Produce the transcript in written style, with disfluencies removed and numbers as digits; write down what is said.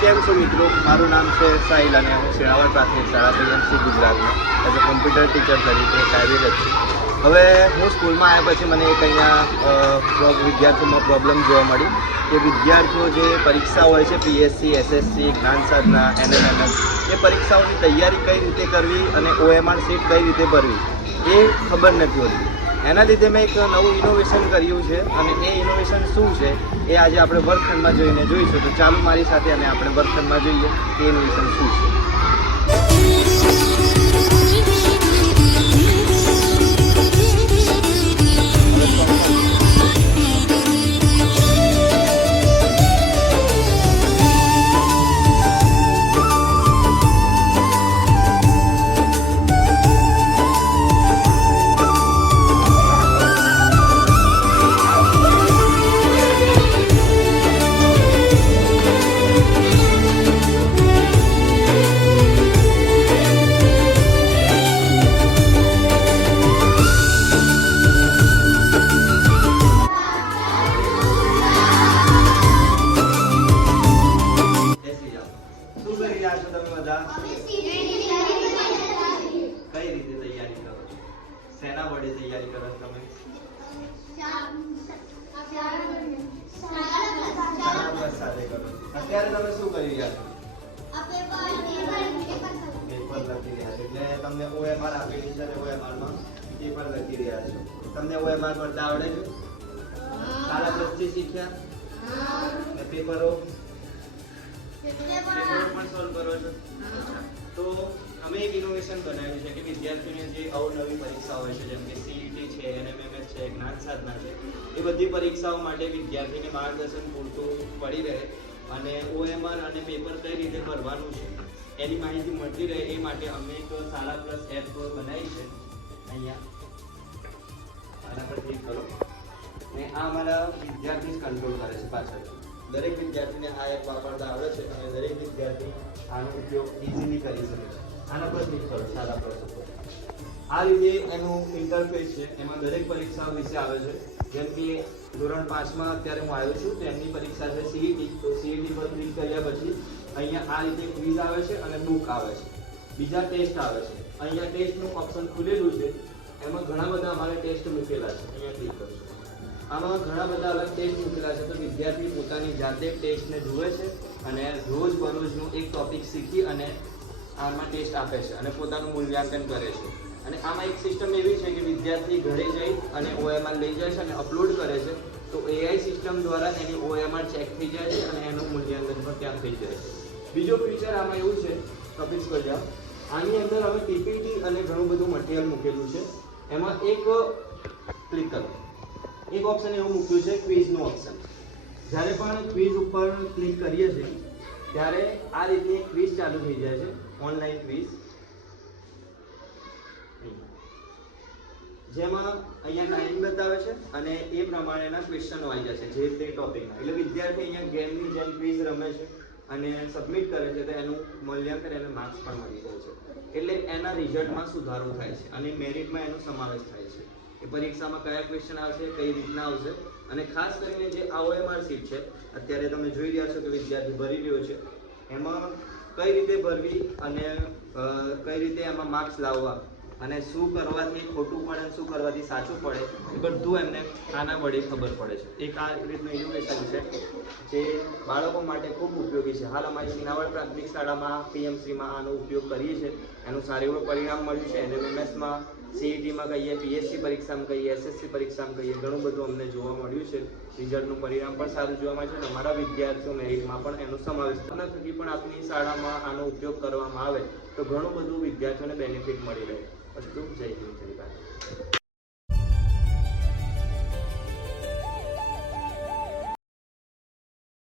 કેમ છો મિત્રો, મારું નામ છે સાહિલ અને હું શેણાવર પ્રાથમિક શાળા પીએમસી ગુજરાતમાં એઝ અ કોમ્પ્યુટર ટીચર તરીકે કાર્યરત છું. હવે હું સ્કૂલમાં આવ્યા પછી મને એક અહીંયા વિદ્યાર્થીઓમાં પ્રોબ્લેમ જોવા મળી કે વિદ્યાર્થીઓ જે પરીક્ષા હોય છે પીએસસી, એસએસસી, જ્ઞાન સાધના, એનએમએમએસ, એ પરીક્ષાઓની તૈયારી કઈ રીતે કરવી અને OMR સીટ કઈ રીતે ભરવી એ ખબર નથી હોતી. એના લીધે મેં એક નવું ઇનોવેશન કર્યું છે અને એ ઇનોવેશન શું છે એ આજે આપણે વર્ગખંડમાં જોઈને જોઈશું. તો ચાલો મારી સાથે અને આપણે વર્ગખંડમાં જોઈએ કે ઇનોવેશન શું છે. અત્યારે તમે શું કરી રહ્યા છો? પેપર લખી રહ્યા છો. એટલે તમને OMR આપેલી છે અને OMR માં પેપર લખી રહ્યા છો. તમને OMR કરતા આવડે છે? સારા પ્રશ્નો શીખ્યા? અને પેપરો પણ સોલ્વ કરો છો? તો અમે એક ઇનોવેશન બનાવ્યું છે કે વિદ્યાર્થીઓને જે અવનવી પરીક્ષાઓ હોય છે જેમ કે CET છે, NMMS છે, જ્ઞાન સાધના છે, એ બધી પરીક્ષાઓ માટે વિદ્યાર્થીને માર્ગદર્શન પૂરતું પડી રહે અને OMR અને પેપર કઈ રીતે ભરવાનું છે એની માહિતી મળતી રહે એ માટે અમે એક શાળા પ્લસ એપ બનાવી છે. અહીંયા આના પર ક્લિક કરો અને આ અમારા વિદ્યાર્થી જ કંટ્રોલ કરે છે પાછળ. દરેક વિદ્યાર્થીને આ એપ વાપરતા આવડે છે અને દરેક વિદ્યાર્થી આનો ઉપયોગ ઇઝીલી કરી શકે છે. આના પર ક્લિક કરો શાળા પ્લસ ઉપર. આ રીતે એનું ઇન્ટરફેસ છે. એમાં દરેક પરીક્ષાઓ વિશે આવે છે. જેમ કે ધોરણ 5માં અત્યારે હું આવ્યો છું તો એમની પરીક્ષા છે CET. તો CET પર ક્લિક કર્યા પછી અહીંયા આ રીતે ક્વિઝ આવે છે અને બુક આવે છે. બીજા ટેસ્ટ આવે છે. અહીંયા ટેસ્ટનું ઓપ્શન ખુલેલું છે. એમાં ઘણા બધા અમારે ટેસ્ટ મૂકેલા છે. અહીંયા ક્લિક કરશો. આમાં ઘણા બધા અલગ ટેસ્ટ મૂકેલા છે. તો વિદ્યાર્થી પોતાની જાતે ટેસ્ટને જુએ છે અને રોજ બરોજનું એક ટોપિક શીખી અને આમાં ટેસ્ટ આપે છે અને પોતાનું મૂલ્યાંકન કરે છે. અને આમાં એક સિસ્ટમ એવી છે કે વિદ્યાર્થી ઘરે જઈ અને OMR લઈ જાય છે અને અપલોડ કરે છે. તો AI સિસ્ટમ દ્વારા એની OMR ચેક થઈ જાય છે અને એનું મૂલ્યાંકન પણ ત્યાં થઈ જાય છે. બીજો ફીચર આમાં એવું છે, ટોપિક્સ પર જાઓ. આની અંદર હવે PPT અને ઘણું બધું મટીરિયલ મૂકેલું છે. એમાં એક ક્લિક કરો. એક ઓપ્શન એવું મૂક્યું છે ક્વિઝનું ઓપ્શન. જ્યારે પણ ક્વિઝ ઉપર ક્લિક કરીએ છીએ ત્યારે આ રીતની ક્વિઝ ચાલુ થઈ જાય છે, ઓનલાઈન ક્વિઝ. જેમાં અહીંયા ટાઈમ બતાવે છે અને એ પ્રમાણેના ક્વેશ્ચનો આવી જશે જે તે ટોપિકના. એટલે વિદ્યાર્થી અહીંયા ગેમની જેમ ક્વિઝ રમે છે અને સબમિટ કરે છે તો એનું મૂલ્યાંકન એને માર્ક્સ પણ મળી જાય છે. એટલે એના રિઝલ્ટમાં સુધારો થાય છે અને મેરિટમાં એનો સમાવેશ થાય છે. એ પરીક્ષામાં કયા ક્વેશ્ચન આવશે, કઈ રીતના આવશે અને ખાસ કરીને જે OMR સીટ છે અત્યારે તમે જોઈ રહ્યા છો કે વિદ્યાર્થી ભરી રહ્યો છે, એમાં કઈ રીતે ભરવી અને કઈ રીતે એમાં માર્ક્સ લાવવા અને શું કરવાથી ખોટું પડે અને શું કરવાથી સાચું પડે એ બધું એમને આના વડે ખબર પડે છે. એક આ રીતનું ઇનોવેશન છે જે બાળકો માટે ખૂબ ઉપયોગી છે. હાલ અમારી શેણાવર પ્રાથમિક શાળામાં PMCમાં આનો ઉપયોગ કરીએ છીએ. એનું સારું એવું પરિણામ મળ્યું છે. NMMSમાં, CETમાં કહીએ, PSC પરીક્ષામાં કહીએ, SSC પરીક્ષામાં કહીએ, ઘણું બધું અમને જોવા મળ્યું છે. રિઝલ્ટનું પરિણામ પણ સારું જોવા મળે છે અને અમારા વિદ્યાર્થીઓ મેરિટમાં પણ એનો સમાવેશ થકી પણ આપની શાળામાં આનો ઉપયોગ કરવામાં આવે તો ઘણું બધું વિદ્યાર્થીઓને બેનિફિટ મળી રહે. અસ્તુ. જય હિન્દ, જય ભારત.